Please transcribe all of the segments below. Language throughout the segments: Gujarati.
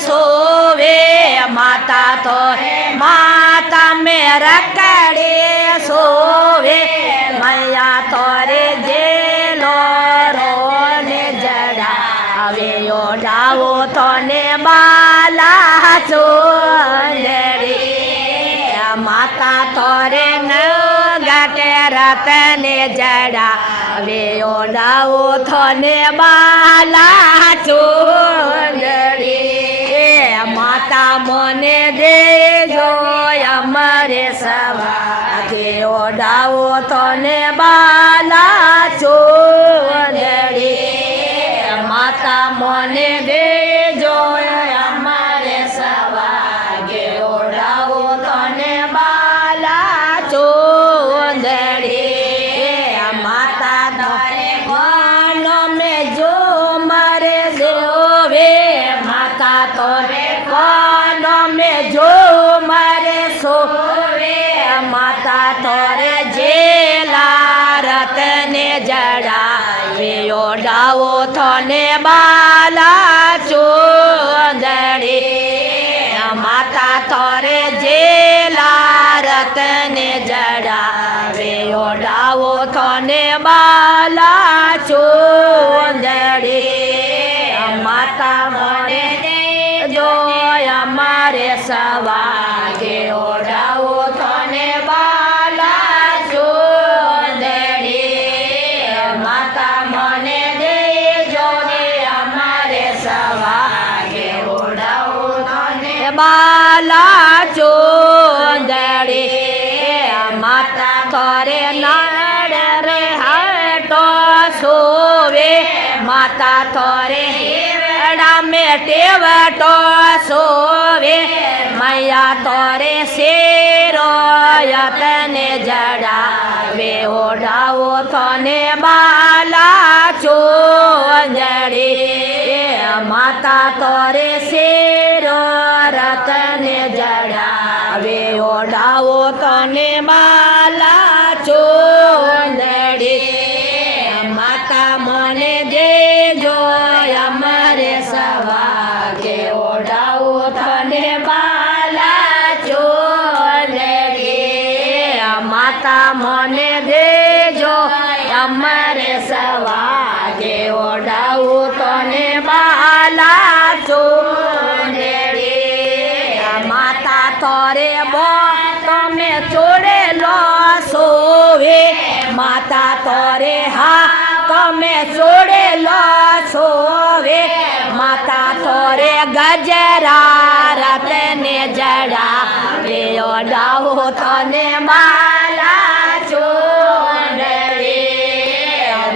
સોવે માતા તો માતા મે રકડે સોવે મૈયા તોરે જેલો રોને જડાવે ઓડાવો તને બાલા ચુંદડી માતા તોરે ન ગાટે રતને જડાવે ઓડાવો તને બાલા ચુંદડી માતા મને દેજો અમારે સવાગે ઓડાવો તને બાલા ચુંદડી માતા મને દેજો અમારે સવાગે ઓડાવો તને બાલા ચુંદડી માતા તોરે કોનો મે જો મારે દેવે માતા તોરે કોનો મે જો મારે સોવે માતા તોરે જેલા રતને જડાવે ઓડાવો તને બાલા ચુંદડી માતા તોરે જેલા રતને જડાવે ઓડાવો તને બાલા ચુંદડી માતા મને જો અમારે સવાગે ઓડાવો તને બાલા ચુંદડી માતા મને દેજો અમારે સવાગે ઓડાવો તને બાલા ચુંદડી માતા કરે નાડ રે હાટો સોવે માતા તોરે ટેવટો સોવે મૈયા તોરે શેરો યતને જડાવે ઓડાવો તને બાલા ચુંદડી માતા તોરે શેરો રતને જડાવે ઓડાવો તને બાલા ચુંદડી માતા મને દેજો અમારે સવાગે ઓડાવો તને બાલા ચુંદડી માતા મને દેજો અમારે સવાગે ઓડાવો તને બાલા ચુંદડી માતા તોરે બો તમે ચોડેલો સોવે માતા તોરે હા તમે ચોડેલો સોવે માતા તોરે ગજરા રતને જડાવે ઓડાવો તને બાલા ચુંદડી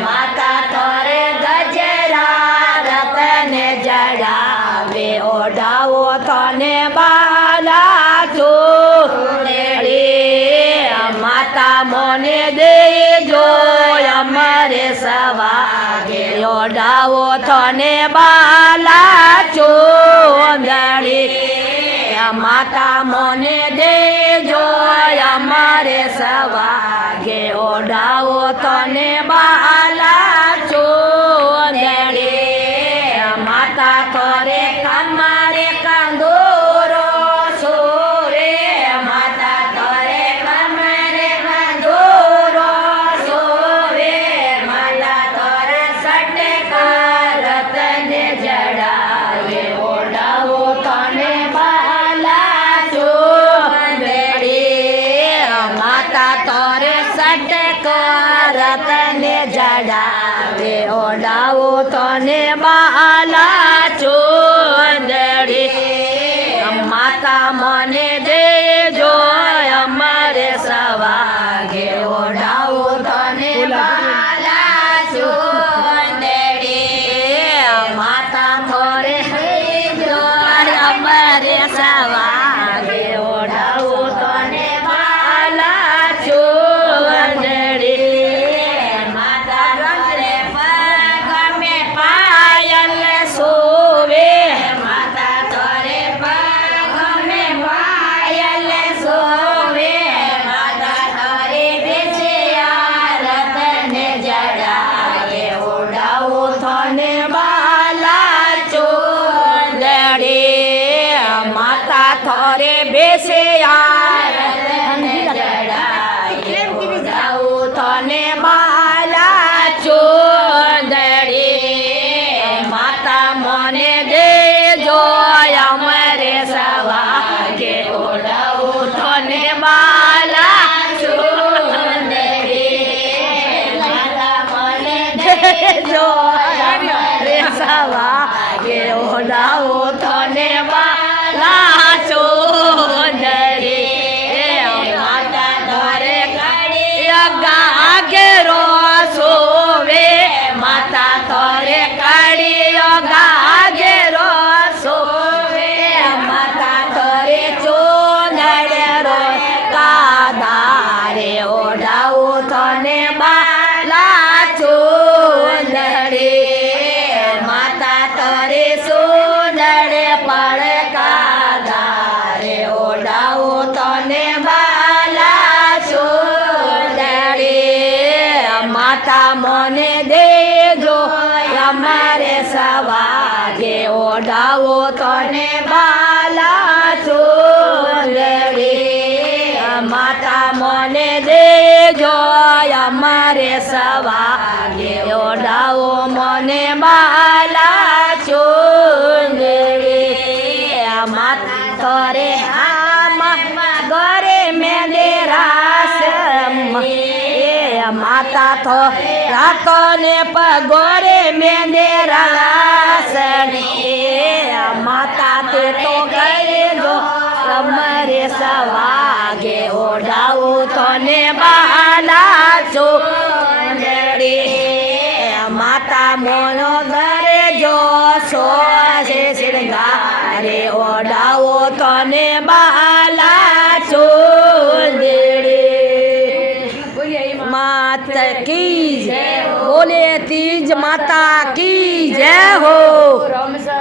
માતા તોરે ગજરા રતને જડાવે ઓડાવો તને બાલા ચુંદડી માતા મને દેજો અમારે સવાગે ઓડાવો તને બાલા ચુંદડી માતા મને દેજો અમારે સવાગે ઓડાવો તને બાલા ચુંદડી માતા કરે કમારે કંદોરો સોરે માતા કરે કમારે કંદોરો સોરે માતા તોરે સટકા રતને જડાવે ઓડાવો તને બાલા ચુંદડી માતા તોરે સટકા રતને જડાવે ઓડાવો તને બાલા ચુંદડી માતા મને દેજો અમારે સવાગે ઓડાવો તને બાલા ચુંદડી માતા થોરે દેજો અમારે સવાગે ઓડાવો તને બાલા ચુંદડી માતા રંગરે પગમે પાયલ સોવે માતા તોરે પગમે પાયલ થોરે બેસે ચડાવું તને બાલા ચૂંદડી માતા મને દેજો અમરે સવાગે ઓઢાવું તને બાલા ચૂંદડી માતા મને દેજો અમરે સવાગે ઓઢાવું તને બાલા ચૂંદડી માતા ધરે ગાગેરો સોવે માતા તોરે કાળીઓ ગાગેરો સોવે માતા તોરે ચૂંદડેરો કાદારે ઓઢાવું તને બાલા ચૂંદડી માતા તોરે સુંદડે પડે કાદારે ઓઢાવું તને બાલા માતા મને દેજો અમારે સવાગે ઓઢાવો તને બાલા ચૂંદડી માતા મને દેજો અમારે સવાગે ઓઢાવો મને બાલા ચૂંદડી માતા તોરે આમાં ઘરે મેદેરાસ માતા તો રાતો ને પગોરે મેંદેરાસની માતા તે તો ગયે જો અમારે સવાગે ઓઢાવું તને બાલા ચૂંદડી માતા મોનો ઘરે જો સોસે શૃંગારે ઓઢાવો તને બાલા ચૂંદડી माता की जय, बोले तीज माता की जय हो।